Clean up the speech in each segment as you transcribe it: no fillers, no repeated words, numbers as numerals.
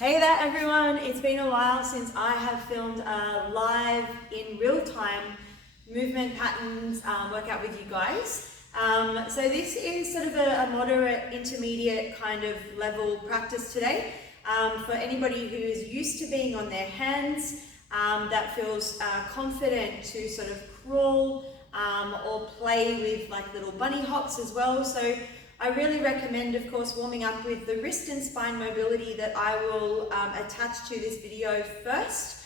Hey there everyone, it's been a while since I have filmed a live in real time movement patterns workout with you guys. So this is sort of a moderate, intermediate kind of level practice today for anybody who is used to being on their hands, that feels confident to sort of crawl or play with like little bunny hops as well. So I really recommend, of course, warming up with the wrist and spine mobility that I will attach to this video first.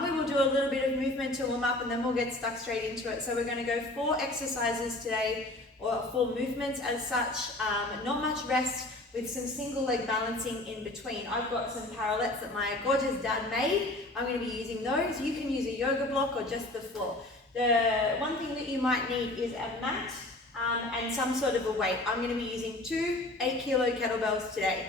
We will do a little bit of movement to warm up and then we'll get stuck straight into it. So we're going to go 4 exercises today, or 4 movements as such, not much rest, with some single leg balancing in between. I've got some parallettes that my gorgeous dad made. I'm going to be using those. You can use a yoga block or just the floor. The one thing that you might need is a mat and some sort of a weight. I'm going to be using 2 8-kilo kettlebells today.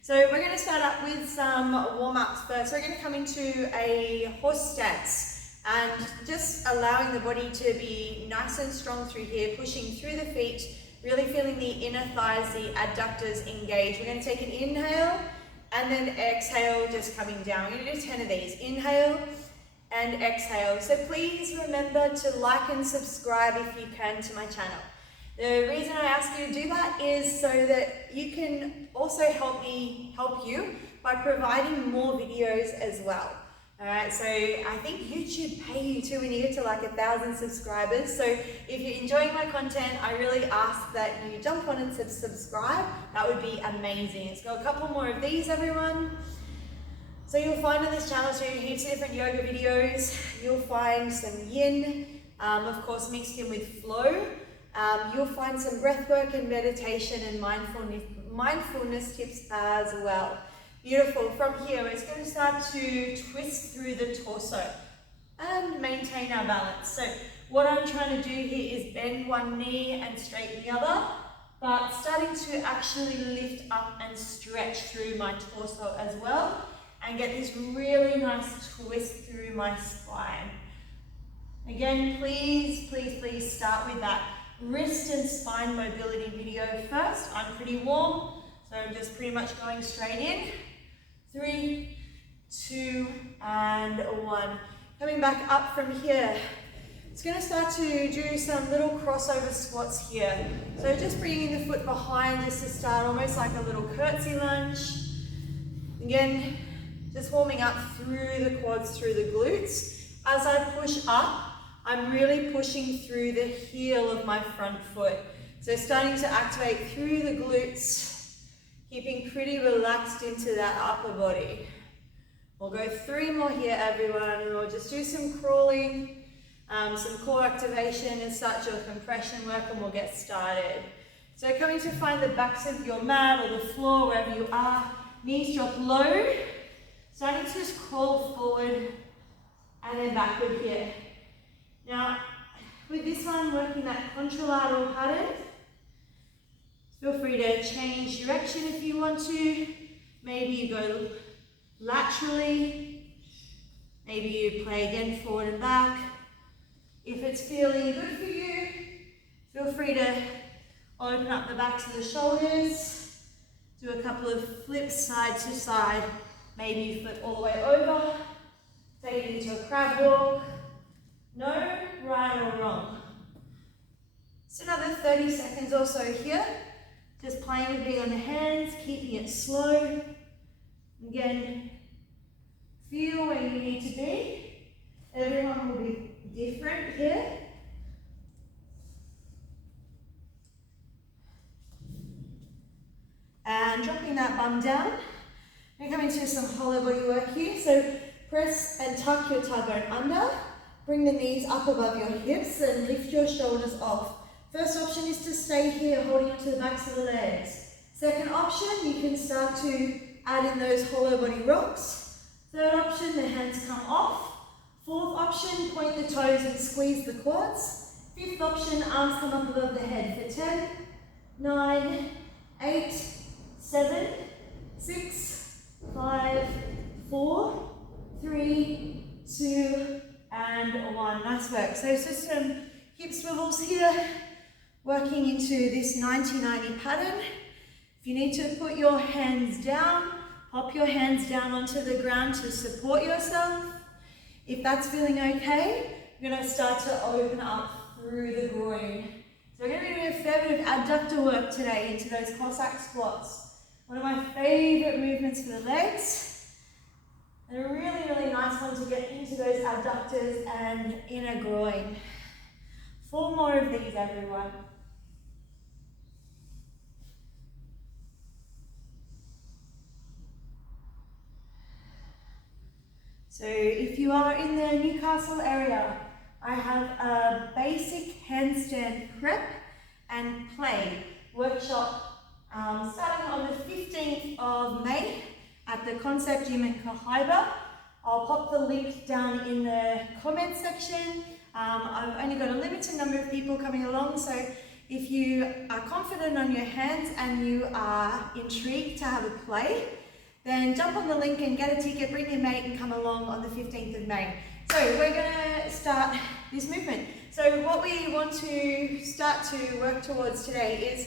So we're going to start up with some warm-ups first. We're going to come into a horse stance and just allowing the body to be nice and strong through here, pushing through the feet, really feeling the inner thighs, the adductors engage. We're going to take an inhale and then exhale, just coming down. We're going to do 10 of these. Inhale and exhale. So please remember to like and subscribe if you can to my channel. The reason I ask you to do that is so that you can also help me help you by providing more videos as well. Alright, so I think YouTube pay you to when you get to like 1,000 subscribers. So if you're enjoying my content, I really ask that you jump on and subscribe. That would be amazing. Let's go a couple more of these, everyone. So you'll find on this channel heaps of different yoga videos. You'll find some yin, of course mixed in with flow. You'll find some breath work and meditation and mindfulness tips as well. Beautiful. From here, we're just going to start to twist through the torso and maintain our balance. So what I'm trying to do here is bend one knee and straighten the other, but starting to actually lift up and stretch through my torso as well and get this really nice twist through my spine. Again, please start with that wrist and spine mobility video first. I'm pretty warm, so I'm just pretty much going straight in. 3, 2, and 1. Coming back up from here. It's going to start to do some little crossover squats here. So just bringing the foot behind just to start, almost like a little curtsy lunge. Again, just warming up through the quads, through the glutes. As I push up, I'm really pushing through the heel of my front foot. So starting to activate through the glutes, keeping pretty relaxed into that upper body. We'll go 3 more here, everyone, and we'll just do some crawling, some core activation and such, or compression work, and we'll get started. So coming to find the backs of your mat or the floor, wherever you are, knees drop low, starting to just crawl forward and then backward here. Now, with this one, working that contralateral pattern, feel free to change direction if you want to. Maybe you go laterally, maybe you play again forward and back. If it's feeling good for you, feel free to open up the backs of the shoulders, do a couple of flips side to side. Maybe you flip all the way over, take it into a crab walk. No right or wrong. So another 30 seconds or so here. Just playing with me on the hands, keeping it slow. Again, feel where you need to be. Everyone will be different here. And dropping that bum down. We're coming to some hollow body work here. So press and tuck your thigh bone under. Bring the knees up above your hips and lift your shoulders off. First option is to stay here holding onto the backs of the legs. Second option, you can start to add in those hollow body rocks. Third option, the hands come off. Fourth option, point the toes and squeeze the quads. Fifth option, arms come up above the head for 10, 9, 8, 7, 6, 5, 4, 3, 2, and 1. Nice work. So it's just some hip swivels here, working into this 90-90 pattern. If you need to put your hands down, Hop your hands down onto the ground to support yourself. If that's feeling okay, you're going to start to open up through the groin. So we're going to be doing a fair bit of adductor work today into those Cossack squats. One of my favourite movements for the legs. And a really, really nice one to get into those adductors and inner groin. 4 more of these, everyone. So if you are in the Newcastle area, I have a basic handstand prep and play workshop starting on the 15th of May at the Concept Gym in Cohiba. I'll pop the link down in the comment section. I've only got a limited number of people coming along, so if you are confident on your hands and you are intrigued to have a play, then jump on the link and get a ticket, bring your mate and come along on the 15th of May. So we're going to start this movement. So what we want to start to work towards today is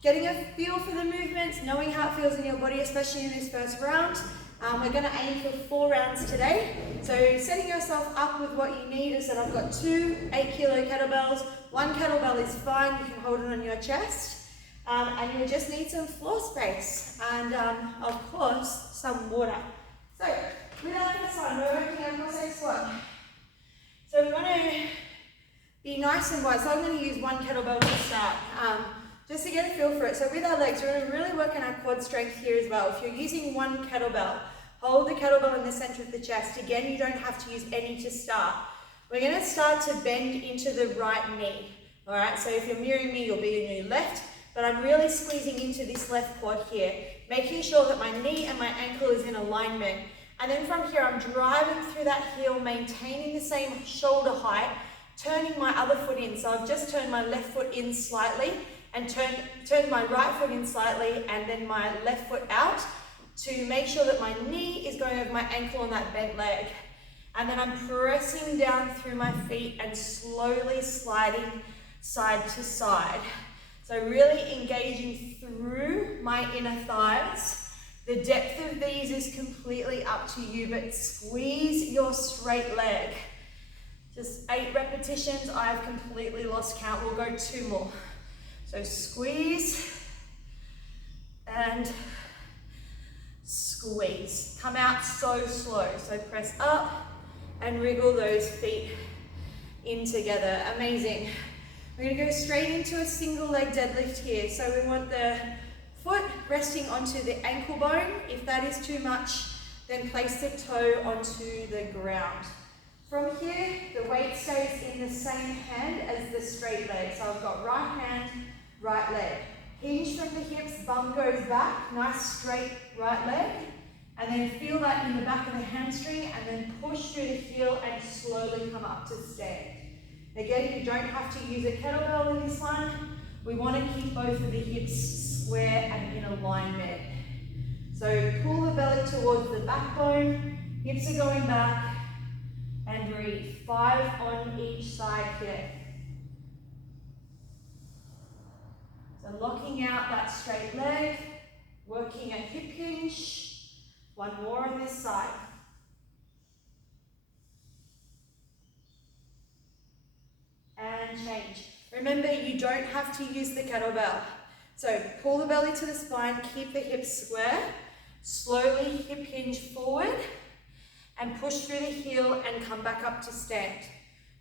getting a feel for the movements, knowing how it feels in your body, especially in this first round. We're going to aim for 4 rounds today. So setting yourself up with what you need is that I've got 2 8-kilo kettlebells. 1 kettlebell is fine, you can hold it on your chest. And you just need some floor space and of course some water. So with our first one, we're working on Cossack squat. So we want to be nice and wide. So I'm going to use 1 kettlebell to start, just to get a feel for it. So with our legs, we're going to really work on our quad strength here as well. If you're using 1 kettlebell, hold the kettlebell in the center of the chest. Again, you don't have to use any to start. We're going to start to bend into the right knee. All right, so if you're mirroring me, you'll be in your left. But I'm really squeezing into this left quad here, making sure that my knee and my ankle is in alignment. And then from here, I'm driving through that heel, maintaining the same shoulder height, turning my other foot in. So I've just turned my left foot in slightly and turned my right foot in slightly and then my left foot out to make sure that my knee is going over my ankle on that bent leg. And then I'm pressing down through my feet and slowly sliding side to side. So really engaging through my inner thighs. The depth of these is completely up to you, but squeeze your straight leg. Just 8 repetitions, I've completely lost count. We'll go 2 more. So squeeze and squeeze. Come out so slow. So press up and wriggle those feet in together. Amazing. We're going to go straight into a single leg deadlift here. So we want the foot resting onto the ankle bone. If that is too much, then place the toe onto the ground. From here, the weight stays in the same hand as the straight leg. So I've got right hand, right leg. Hinge from the hips, bum goes back, nice straight right leg. And then feel that in the back of the hamstring and then push through the heel and slowly come up to stand. Again, you don't have to use a kettlebell in this one. We want to keep both of the hips square and in alignment. So pull the belly towards the backbone, hips are going back, and breathe. 5 on each side here. So locking out that straight leg, working a hip hinge. 1 more on this side. And change. Remember, you don't have to use the kettlebell. So pull the belly to the spine, keep the hips square, slowly hip hinge forward and push through the heel and come back up to stand.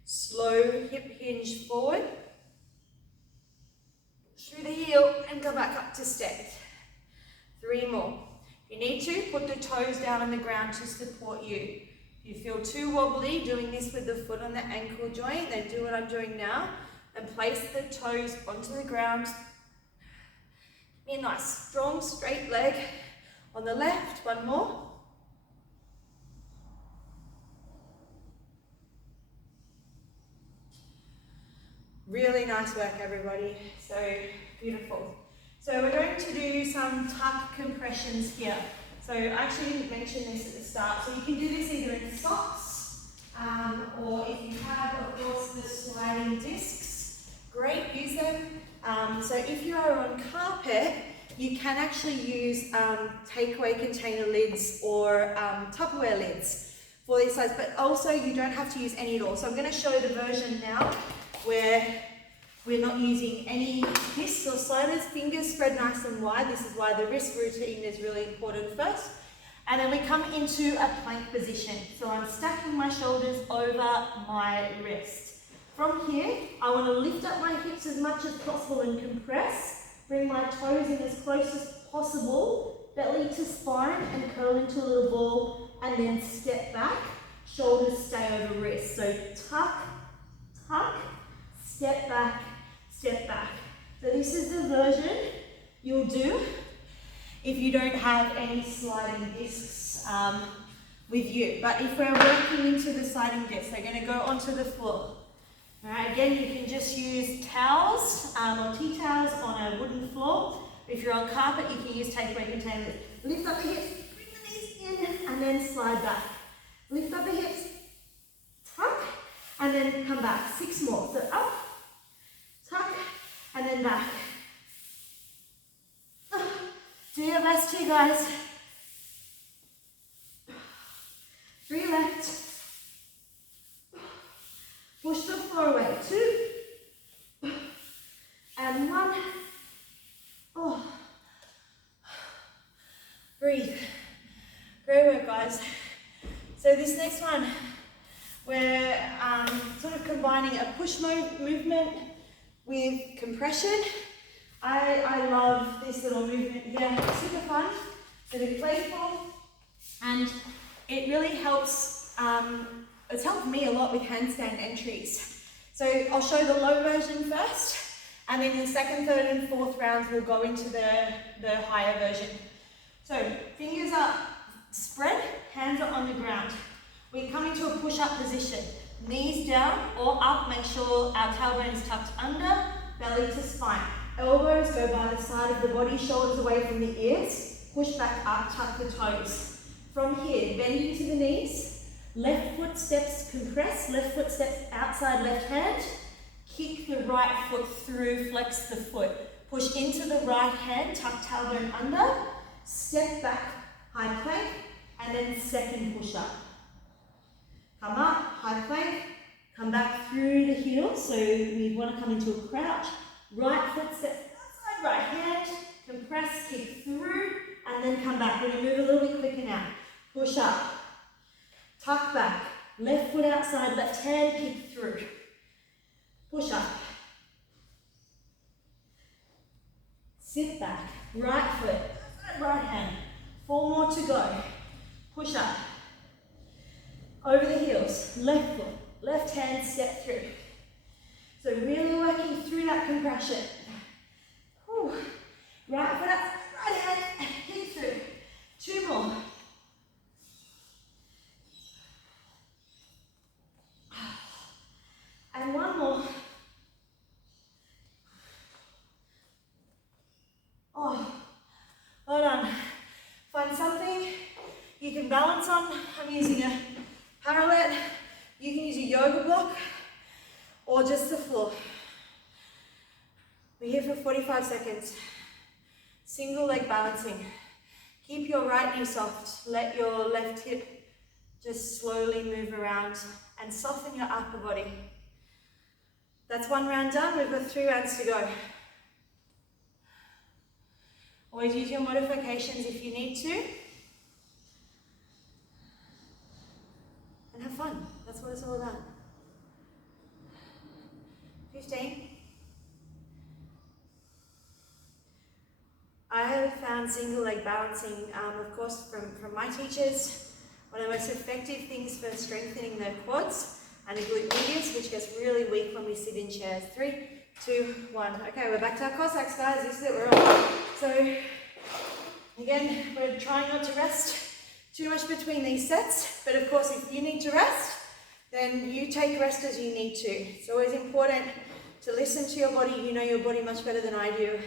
Slow hip hinge forward, through the heel and come back up to stand. 3 more. If you need to, put the toes down on the ground to support you. If you feel too wobbly doing this with the foot on the ankle joint, then do what I'm doing now and place the toes onto the ground. Give me a nice strong straight leg on the left. 1 more. Really nice work, everybody. So beautiful. So we're going to do some tuck compressions here. So I actually didn't mention this at the start. So you can do this either in socks or if you have, of course, the sliding discs, great, use them. So if you are on carpet, you can actually use takeaway container lids or Tupperware lids for these slides, but also you don't have to use any at all. So I'm going to show the version now where we're not using any twists or sliders, fingers spread nice and wide. This is why the wrist routine is really important first. And then we come into a plank position. So I'm stacking my shoulders over my wrist. From here, I want to lift up my hips as much as possible and compress. Bring my toes in as close as possible, belly to spine, and curl into a little ball, and then step back. Shoulders stay over wrist. So tuck, tuck, step back, step back. So this is the version you'll do if you don't have any sliding discs with you. But if we're working into the sliding discs, they're going to go onto the floor. All right, again, you can just use towels or tea towels on a wooden floor. If you're on carpet, you can use takeaway containers. Lift up the hips, bring the knees in, and then slide back. Lift up the hips, tuck, and then come back. 6 more. So up, tuck, and then back. Do your best here, guys. 3 left. Push the floor away. 2. And 1. Oh. Breathe. Great work, guys. So this next one, we're sort of combining a push movement with compression. I love this little movement here. It's super fun, sort of playful, and it really helps. It's helped me a lot with handstand entries. So I'll show the low version first, and then the second, third, and fourth rounds we'll go into the higher version. So fingers are spread, hands are on the ground. We come into a push-up position. Knees down or up, make sure our tailbone is tucked under, belly to spine. Elbows go by the side of the body, shoulders away from the ears. Push back up, tuck the toes. From here, bend into the knees. Left foot steps compress, left foot steps outside left hand. Kick the right foot through, flex the foot. Push into the right hand, tuck tailbone under. Step back, high plank, and then second push up. Come up, high plank, come back through the heels. So we want to come into a crouch. Right foot steps outside right hand, compress, kick through, and then come back. We're going to move a little bit quicker now. Push up, tuck back, left foot outside, left hand, kick through. Push up. Sit back, right foot, outside right hand. 4 more to go. Push up. Over the heels, left foot, left hand, step through. So really working through that compression. Whew. Right foot up, right hand, kick through. 2 more. And 1 more. Oh, well done. Find something you can balance on. I'm using a parallel. You can use a yoga block or just the floor. We're here for 45 seconds. Single leg balancing. Keep your right knee soft. Let your left hip just slowly move around and soften your upper body. That's 1 round done. We've got 3 rounds to go. Always use your modifications if you need to. And have fun. That's what it's all about. 15. I have found single leg balancing, of course, from my teachers, one of the most effective things for strengthening the quads and the glute medius, which gets really weak when we sit in chairs. 3, 2, 1. Okay, we're back to our Cossacks, guys. This is it, we're on. So, again, we're trying not to rest too much between these sets, but of course, if you need to rest, then you take rest as you need to. It's always important to listen to your body. You know your body much better than I do.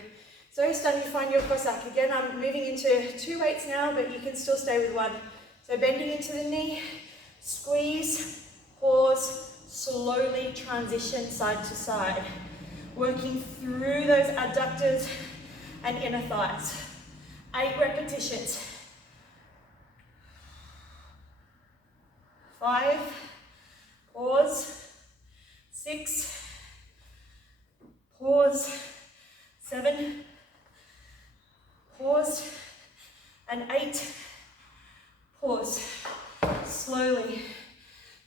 So it's time you find your Cossack. Again, I'm moving into 2 weights now, but you can still stay with 1. So bending into the knee, squeeze, pause, slowly transition side to side. Working through those adductors and inner thighs. 8 repetitions. 5, pause, 6, pause, 7, pause, and 8, pause. Slowly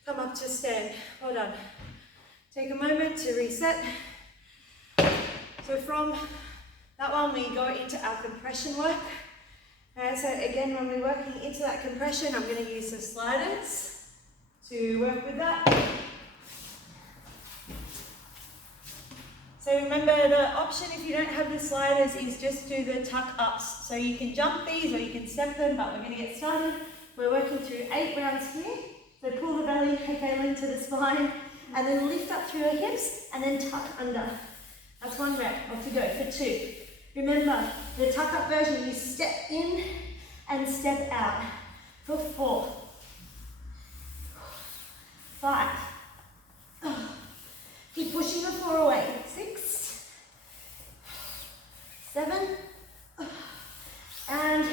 come up to stand. Well done. Take a moment to reset. So from that one we go into our compression work. So again, when we're working into that compression, I'm going to use the sliders to work with that. So remember, the option if you don't have the sliders is just do the tuck ups. So you can jump these or you can step them, but we're going to get started. We're working through 8 rounds here. So pull the belly, okay, into the spine, and then lift up through your hips, and then tuck under. That's 1 rep. Off we go for 2. Remember, the tuck up version, you step in and step out. For 4, 5. Keep pushing the 4 away. 6, 7, and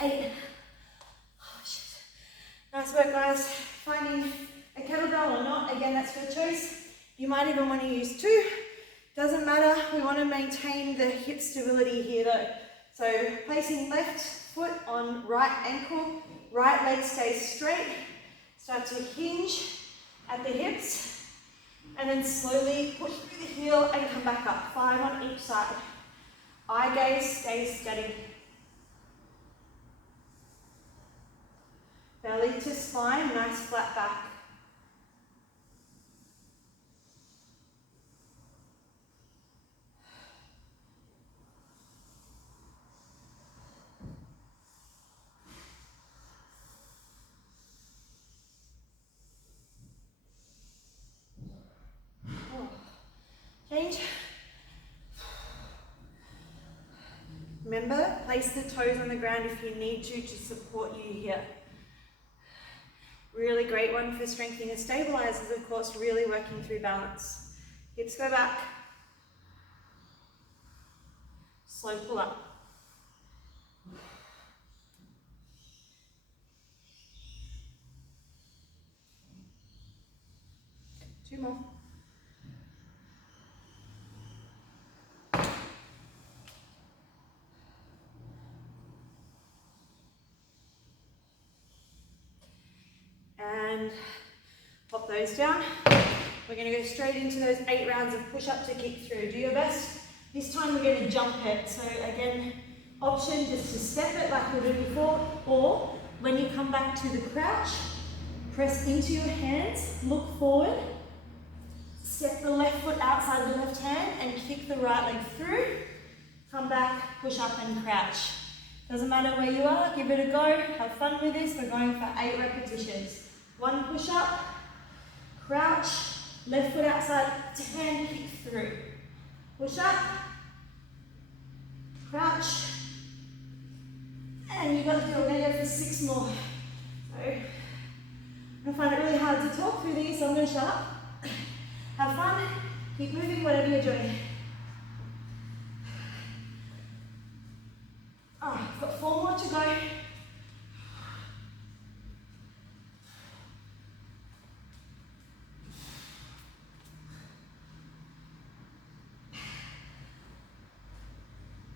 8. Oh, shit. Nice work, guys. Finding a kettlebell or not, again, that's your choice. You might even want to use 2. Doesn't matter, we want to maintain the hip stability here though. So placing left foot on right ankle, right leg stays straight, start to hinge at the hips, and then slowly push through the heel and come back up. 5 on each side. Eye gaze stays steady. Belly to spine, nice flat back. Change. Remember, place the toes on the ground if you need to support you here. Really great one for strengthening the stabilizers, of course, really working through balance. Hips go back. Slow pull up. Two more. And pop those down. We're going to go straight into those 8 rounds of push-up to kick through. Do your best. This time we're going to jump it. So again, option just to step it like we did before, or when you come back to the crouch, press into your hands, look forward, step the left foot outside the left hand and kick the right leg through. Come back, push up and crouch. Doesn't matter where you are, give it a go, have fun with this. We're going for 8 repetitions. 1 push up, crouch, left foot outside, hand kick through. Push up, crouch, and you got to do, we're going to go for 6 more. So, I'm going to find it really hard to talk through these, so I'm going to shut up. Have fun, keep moving, whatever you're doing. I've got 4 more to go.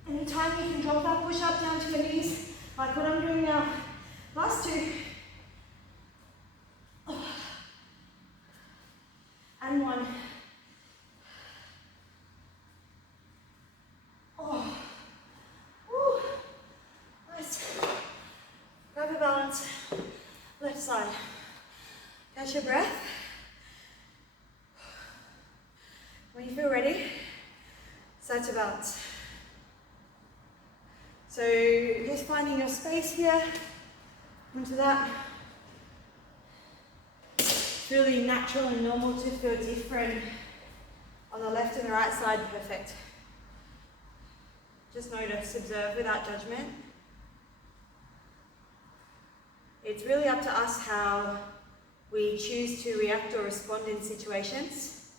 Anytime you can drop that push up down to your knees, like what I'm doing now. Last 2. And 1. Oh. Woo. Nice. Grab a balance. Left side. Catch your breath. When you feel ready, start to balance. So just finding your space here, into that. It's really natural and normal to feel different on the left and the right side, perfect. Just notice, observe without judgment. It's really up to us how we choose to react or respond in situations.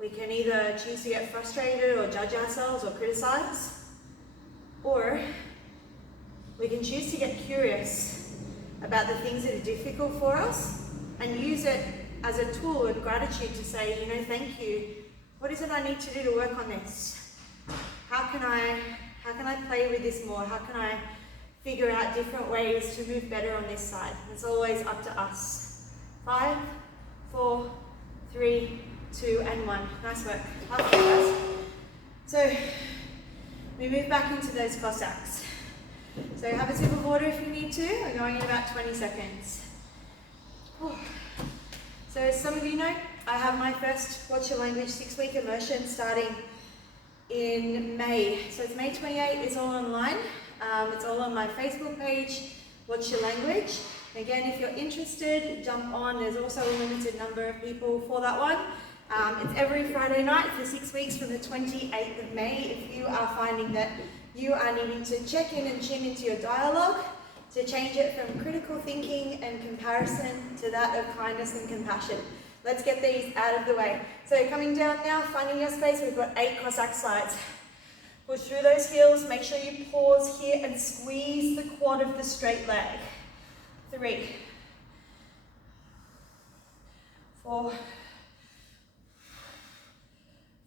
We can either choose to get frustrated or judge ourselves or criticize, Or we can choose to get curious about the things that are difficult for us and use it as a tool of gratitude to say, you know, thank you. What is it I need to do to work on this? How can I play with this more? How can I figure out different ways to move better on this side? It's always up to us. 5, 4, 3, 2, and 1. Nice work. Halfway, guys. So we move back into those Cossacks. So have a sip of water if you need to. We're going in about 20 seconds. So as some of you know, I have my first Watch Your Language 6-week immersion starting in May. So it's May 28th, it's all online. It's all on my Facebook page, Watch Your Language. Again, if you're interested, jump on. There's also a limited number of people for that one. It's every Friday night for 6 weeks from the 28th of May. If you are finding that you are needing to check in and tune into your dialogue, to change it from critical thinking and comparison to that of kindness and compassion. Let's get these out of the way. So coming down now, finding your space, we've got 8 Cossack Slides. Push through those heels, make sure you pause here and squeeze the quad of the straight leg. 3, 4,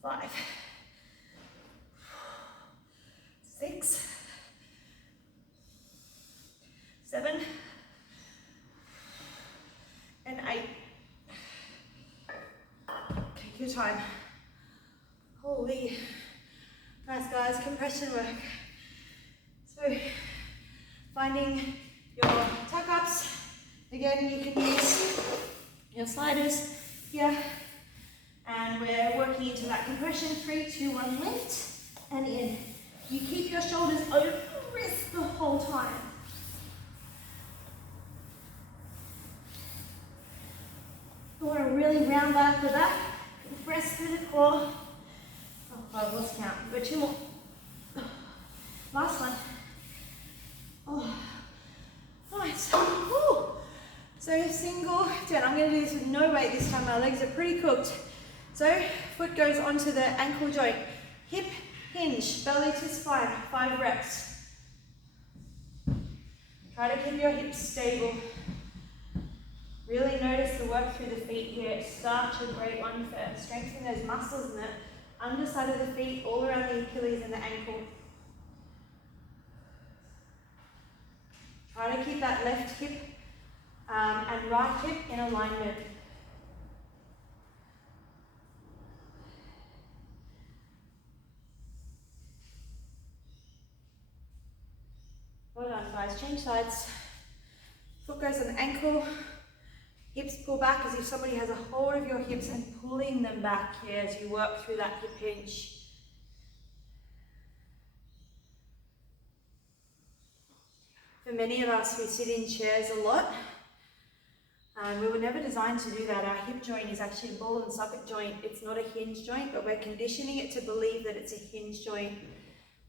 5, 6, 7, and 8. Take your time. Holy. Nice guys, compression work. So, finding your tuck-ups. Again, you can use your sliders here. And we're working into that compression. 3, 2, 1, lift and in. You keep your shoulders over wrist the whole time. You want to really round back the back, press through the core. Oh, I've lost count. We've got 2 more. Last one. Oh, nice. Woo. So single down. I'm going to do this with no weight this time. My legs are pretty cooked. So foot goes onto the ankle joint. Hip hinge, belly to spine. 5 reps. Try to keep your hips stable. Really notice the work through the feet here. It's such a great one for strengthening those muscles in the underside of the feet, all around the Achilles and the ankle. Try to keep that left hip and right hip in alignment. Well done guys, change sides. Foot goes on the ankle. Hips pull back as if somebody has a hold of your hips and pulling them back here as you work through that hip hinge. For many of us who sit in chairs a lot, we were never designed to do that. Our hip joint is actually a ball and socket joint. It's not a hinge joint, but we're conditioning it to believe that it's a hinge joint.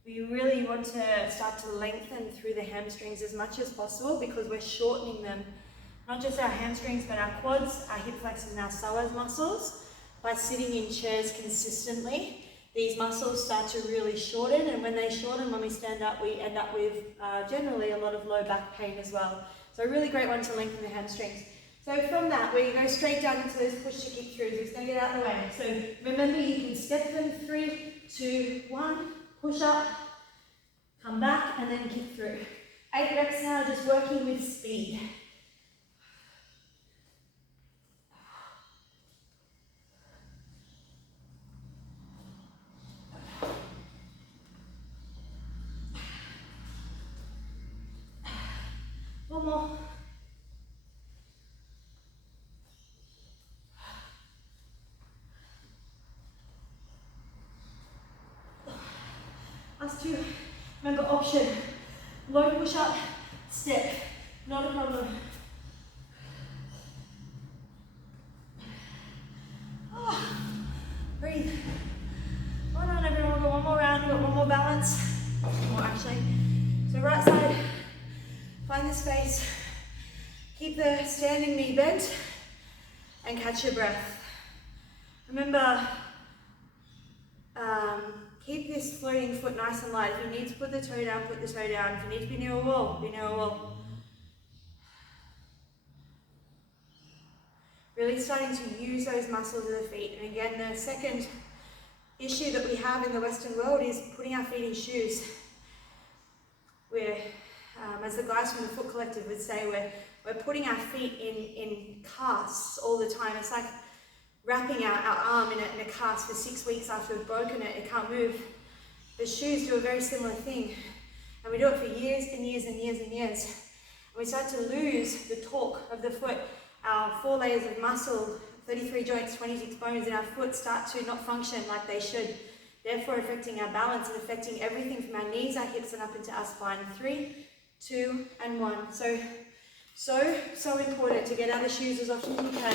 We really want to start to lengthen through the hamstrings as much as possible because we're shortening them. Not just our hamstrings, but our quads, our hip flexors and our psoas muscles. By sitting in chairs consistently, these muscles start to really shorten, and when they shorten, when we stand up, we end up with generally a lot of low back pain as well. So a really great one to lengthen the hamstrings. So from that, we go straight down into those push to kick throughs. We're just going to get out of the way. So remember, you can step them. 3, 2, 1, push up, come back, and then kick through. 8 reps now, just working with speed. One more. Last 2. Remember option. Low push up, step. Not a problem. Oh, breathe. Well done everyone. We've got one more round. We've got one more balance. More actually. So right side. Find the space, keep the standing knee bent, and catch your breath. Remember, keep this floating foot nice and light. If you need to put the toe down, put the toe down. If you need to be near a wall, be near a wall. Really starting to use those muscles of the feet. And again, the second issue that we have in the Western world is putting our feet in shoes. We're, as the guys from the Foot Collective would say, we're putting our feet in casts all the time. It's like wrapping our arm in a cast for 6 weeks after we've broken it. It can't move. The shoes do a very similar thing. And we do it for years and years and years and years. And we start to lose the torque of the foot. Our 4 layers of muscle, 33 joints, 26 bones in our foot start to not function like they should. Therefore affecting our balance and affecting everything from our knees, our hips and up into our spine. 3, 2 and 1. So important to get out of shoes as often as you can.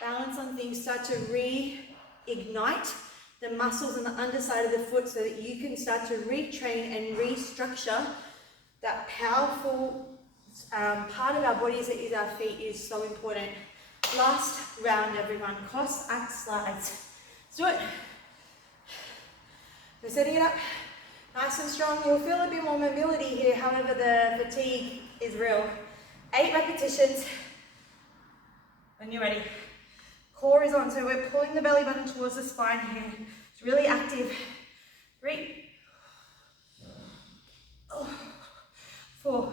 Balance on things, start to reignite the muscles on the underside of the foot so that you can start to retrain and restructure that powerful part of our bodies that is our feet is so important. Last round, everyone. Cossack Slides. Let's do it. So setting it up nice and strong. You'll feel a bit more mobility here, however the fatigue is real. 8 repetitions. When you're ready. Core is on, so we're pulling the belly button towards the spine here. It's really active. 3, 4,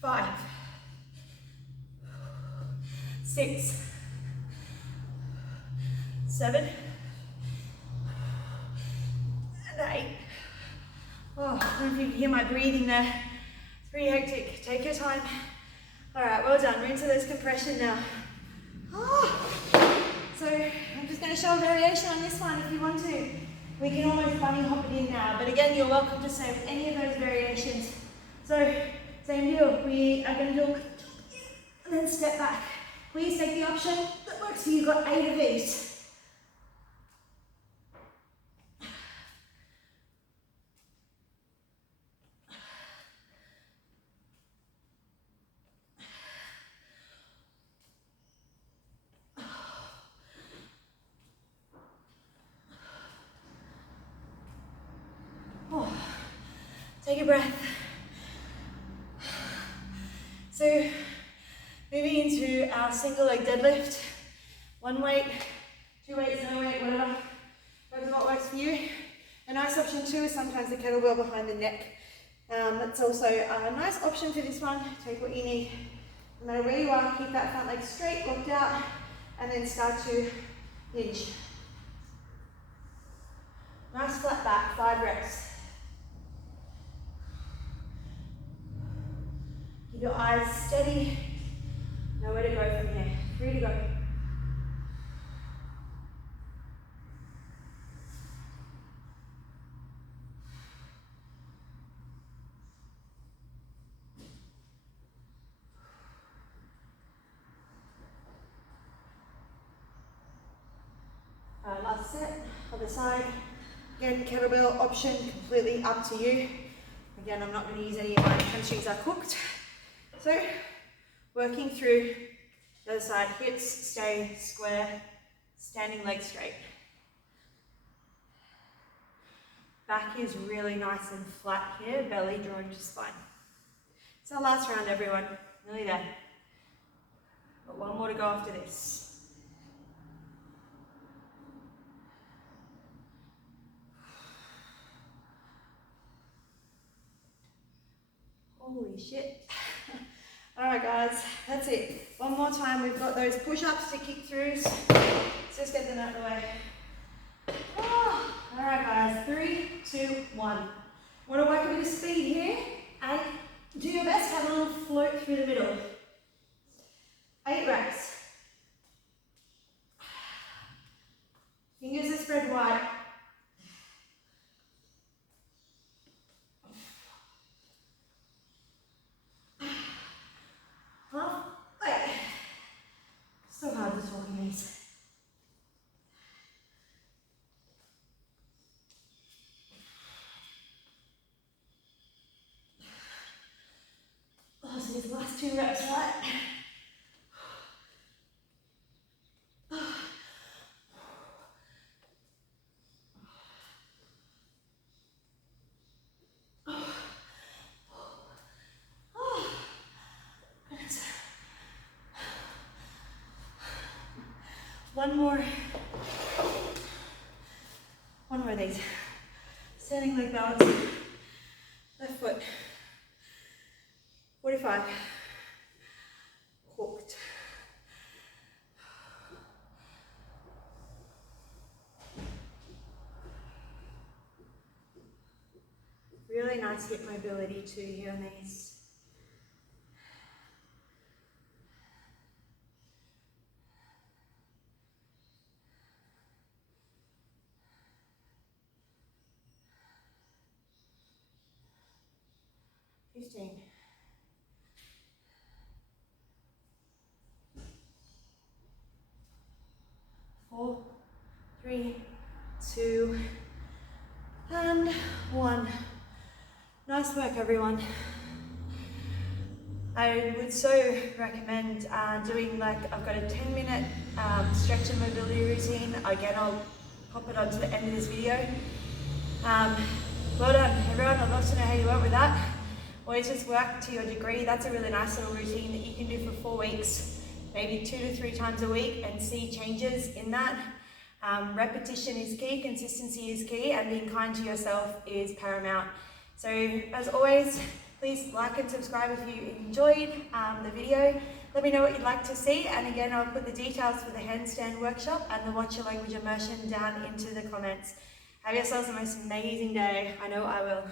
5, 6, 7, and 8. Oh, I don't know if you can hear my breathing there. It's pretty hectic. Take your time. All right, well done. We're into those compression now. So I'm just going to show a variation on this one if you want to. We can almost bunny hop it in now, but again, you're welcome to say any of those variations. So same deal. We are going to do and then step back. Please take the option that works for you. You've got 8 of these. Take a breath. So, moving into our single leg deadlift. 1 weight, 2 weights, no weight, whatever. That's what works for you. A nice option too is sometimes the kettlebell behind the neck. That's also a nice option for this one. Take what you need. No matter where you are, keep that front leg straight, locked out, and then start to hinge. Nice flat back, 5 reps. Keep your eyes steady. Nowhere to go from here. 3 to go. Alright, last set. Other side. Again, kettlebell option, completely up to you. Again, I'm not going to use any of my hamstrings are cooked. So, working through the other side, hips stay square, standing legs straight. Back is really nice and flat here, belly drawn to spine. It's our last round, everyone. Nearly there. Got 1 more to go after this. Holy shit. Alright guys, that's it. 1 more time, we've got those push-ups to kick through. Let's just get them out of the way. Alright guys, 3, 2, 1. Want to work a bit of speed here and do your best to have a little float through the middle. 8 reps. Fingers are spread wide. So hard to talk in these. Oh, so these last 2 reps, right? One more of these. Standing leg balance, left foot. 45. Hooked. Really nice hip mobility too here on these. Four, three, two, and one. Nice work, everyone. I would so recommend doing, like, I've got a 10-minute stretch and mobility routine. Again, I'll pop it onto the end of this video. Well done, everyone. I'd love to know how you went with that. Always just work to your degree. That's a really nice little routine that you can do for 4 weeks, maybe 2 to 3 times a week, and see changes in that. Repetition is key, consistency is key, and being kind to yourself is paramount. So as always, please like and subscribe if you enjoyed the video. Let me know what you'd like to see, and again, I'll put the details for the handstand workshop and the Watch Your Language immersion down into the comments. Have yourselves the most amazing day. I know I will.